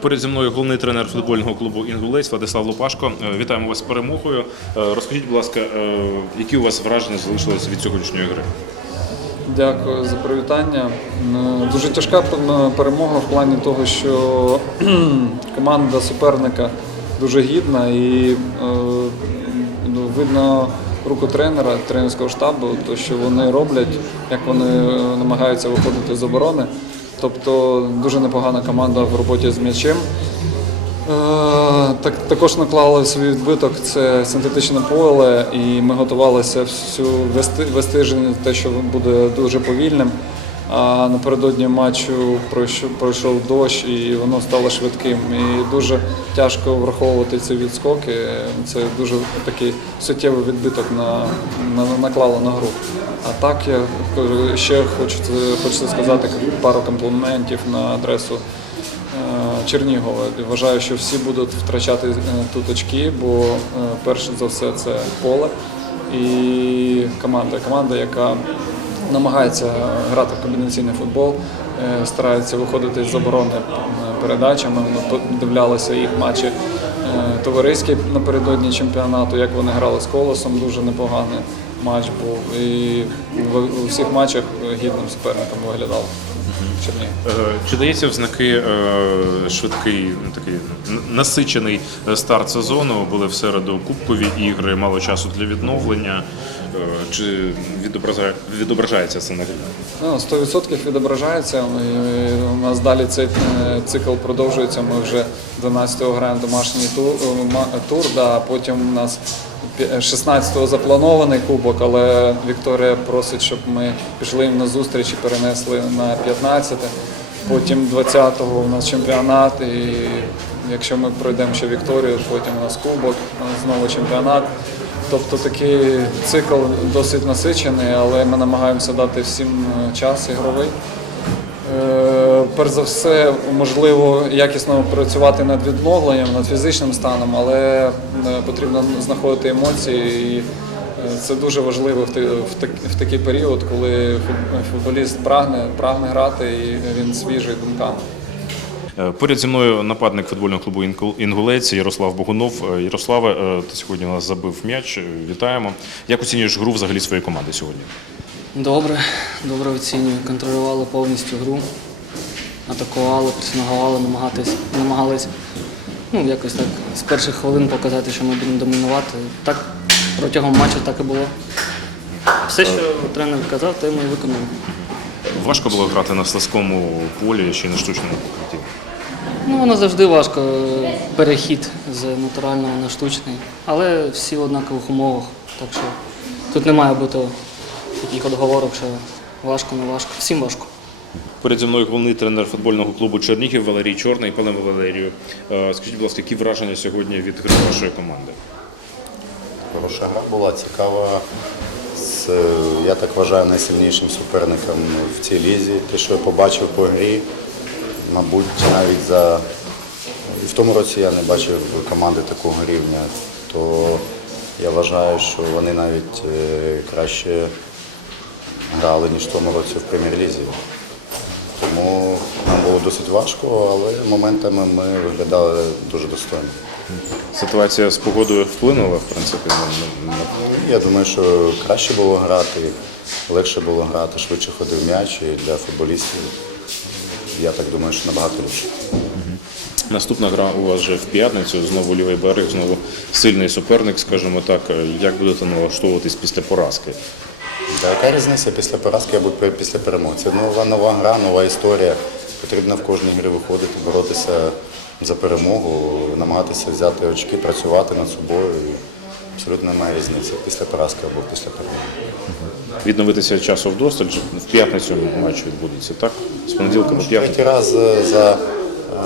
Поряд зі мною головний тренер футбольного клубу Інгулець Владислав Лопашко. Е, Вітаємо вас з перемогою. Е, Розкажіть, будь ласка, е, які у вас враження залишилися від сьогоднішньої гри? Дякую за привітання. Дуже тяжка перемога в плані того, що команда суперника дуже гідна і ну, видно руку тренера, тренерського штабу, то що вони роблять, як вони намагаються виходити з оборони. Тобто дуже непогана команда в роботі з м'ячем. Е, Так, також наклали свій відбиток це синтетичне поле, і ми готувалися всю весь, весь тиждень, те, що буде дуже повільним. А напередодні матчу пройшов, дощ і воно стало швидким. І дуже тяжко враховувати ці відскоки. Це дуже такий суттєвий відбиток на, на, наклало на гру. А так я ще хочу, хочу сказати пару компліментів на адресу Е, Чернігова. Вважаю, що всі будуть втрачати е, тут очки, бо е, перше за все це поле і команда. Команда, яка намагається грати в комбінаційний футбол, е, старається виходити з оборони е, передачами. Ми подивлялися їх матчі е, товариські напередодні чемпіонату, як вони грали з колосом, дуже непоганий матч був. І в- у всіх матчах гідним суперником виглядав Чи дається в знаки е, швидкий, ну, такий насичений старт сезону? Були в середу кубкові ігри, мало часу для відновлення. Е, Чи відображає, відображається це на грі? Ну, 100% відображається. І У нас далі цей е, цикл продовжується. Ми вже 12-го граємо домашній тур, е, тур да, а потім у нас 16-го запланований кубок, але Вікторія просить, щоб ми пішли їм на зустріч і перенесли на 15-те. Потім 20-го у нас чемпіонат, і якщо ми пройдемо ще Вікторію, потім у нас кубок, знову чемпіонат. Тобто такий цикл досить насичений, але ми намагаємося дати всім е, час ігровий. Е, Перш за все, можливо, якісно працювати над відновленням, над фізичним станом, але е, потрібно знаходити емоції. І це дуже важливо в такий період, коли футболіст прагне, прагне грати і він свіжий думками. Е, Поряд зі мною нападник футбольного клубу «Інгул- Інгулець Ярослав Богунов. Е, Ярославе, е, ти сьогодні у нас забив м'яч. Вітаємо. Як оцінюєш гру взагалі своєї команди сьогодні? Добре, добре оцінюю. Контролювали повністю гру, атакували, пресингували, намагались ну, якось так з перших хвилин показати, що ми будемо домінувати. Так протягом матчу так і було. Все, що тренер казав, те ми і виконали. Важко було грати на слизькому полі ще й на штучному покритті. Ну, воно завжди важко, е, перехід з натурального на штучний, але всі в однакових умовах. Так що тут не має бути таких отговорок, що важко, не важко. Всім важко. Поряд зі мною головний тренер футбольного клубу Чернігів Валерій Чорний. Пане Валерію, е, скажіть, будь ласка, які враження сьогодні від гри вашої команди? Хороша гра була цікава. З, е, я так вважаю, найсильнішим суперником в цій лізі. Те, що я побачив по грі, мабуть, навіть за і в тому році я не бачив команди такого рівня, то я вважаю, що вони навіть е, краще грали, ніж в тому році в прем'єр-лізі. Тому нам було досить важко, але моментами ми виглядали дуже достойно. Ситуація з погодою вплинула, в принципі, на- Я думаю, що краще було грати, легше було грати, швидше ходив м'яч і для футболістів. Я так думаю, що набагато легше. Наступна гра у вас вже в п'ятницю, знову лівий берег, знову сильний суперник, скажімо так. Як будете налаштовуватись після поразки? Та яка різниця після поразки або після перемоги? Це нова нова гра, нова історія. Потрібно в кожній грі виходити, боротися за перемогу, намагатися взяти очки, працювати над собою. Абсолютно немає різниці після поразки або після перемоги. Відновитися часу вдосталь, в п'ятницю матч відбудеться, так? З понеділка по Третій раз е, за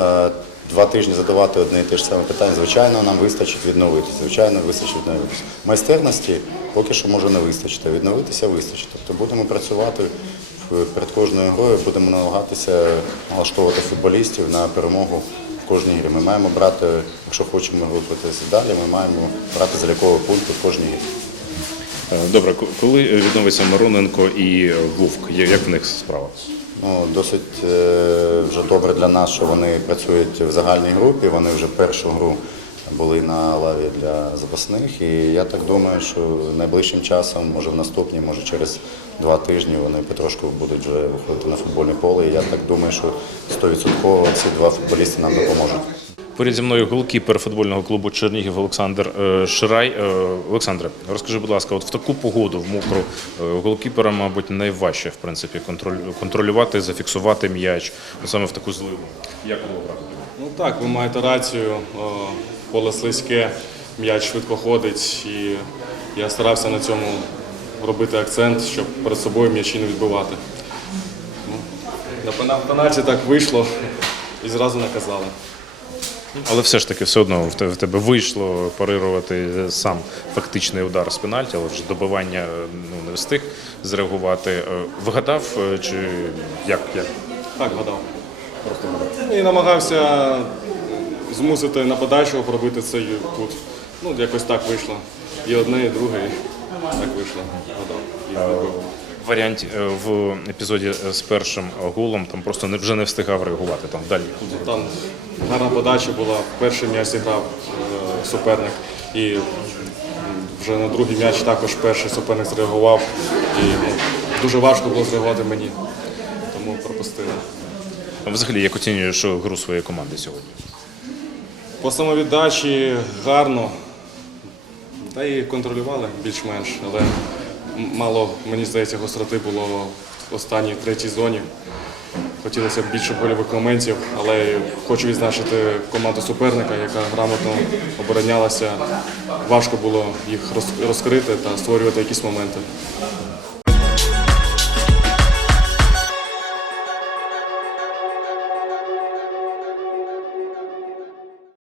е, два тижні задавати одне і те ж саме питання. Звичайно, нам вистачить відновитися. Звичайно, вистачить відновитися. Майстерності поки що може не вистачити. Відновитися вистачить. Тобто будемо працювати в- перед кожною грою, будемо намагатися налаштовувати футболістів на перемогу в кожній грі. Ми маємо брати, якщо хочемо рухатися далі, ми маємо брати залікові пункти в кожній грі. Е, Добре, коли відновиться Мироненко і Вовк, як в них справа? Ну, досить е, вже добре для нас, що вони працюють в загальній групі. Вони вже першу гру були на лаві для запасних. І я так думаю, що найближчим часом, може в наступній, може через два тижні, вони потрошку будуть вже виходити на футбольне поле. І я так думаю, що 100% ці два футболісти нам допоможуть. Поряд зі мною голкіпер футбольного клубу Чернігів Олександр е, Ширай. Е, Олександре, розкажи, будь ласка, от в таку погоду, в мокру, е, голкіпера, мабуть, найважче в принципі контроль- контролювати, зафіксувати м'яч саме в таку зливу. Як було грати? Ну так, ви маєте рацію. Поле слизьке, м'яч швидко ходить, і я старався на цьому робити акцент, щоб перед собою м'ячі не відбивати. Ну, На пенальті так вийшло і зразу наказали. Але все ж таки, все одно в тебе вийшло парирувати сам фактичний удар з пенальті, але вже добивання ну, не встиг зреагувати. Е, Вигадав е, чи як? як? Так, гадав. І намагався змусити нападаючого пробити цей кут. Ну, якось так вийшло. І одне, і друге, і так вийшло. Гадав. Варіант е, в епізоді з першим голом там просто не, вже не встигав реагувати там далі. Там гарна подача була. Перший м'яч зіграв е, суперник. І вже на другий м'яч також перший суперник зреагував. І ну, дуже важко було зреагувати мені. Тому пропустили. Взагалі, як оцінюєш е, гру своєї команди сьогодні? По самовіддачі гарно. Та і контролювали більш-менш, але мало, мені здається, гостроти було в останній третій зоні. Хотілося б більше гольових моментів, але хочу відзначити команду суперника, яка грамотно оборонялася. Важко було їх розкрити та створювати якісь моменти.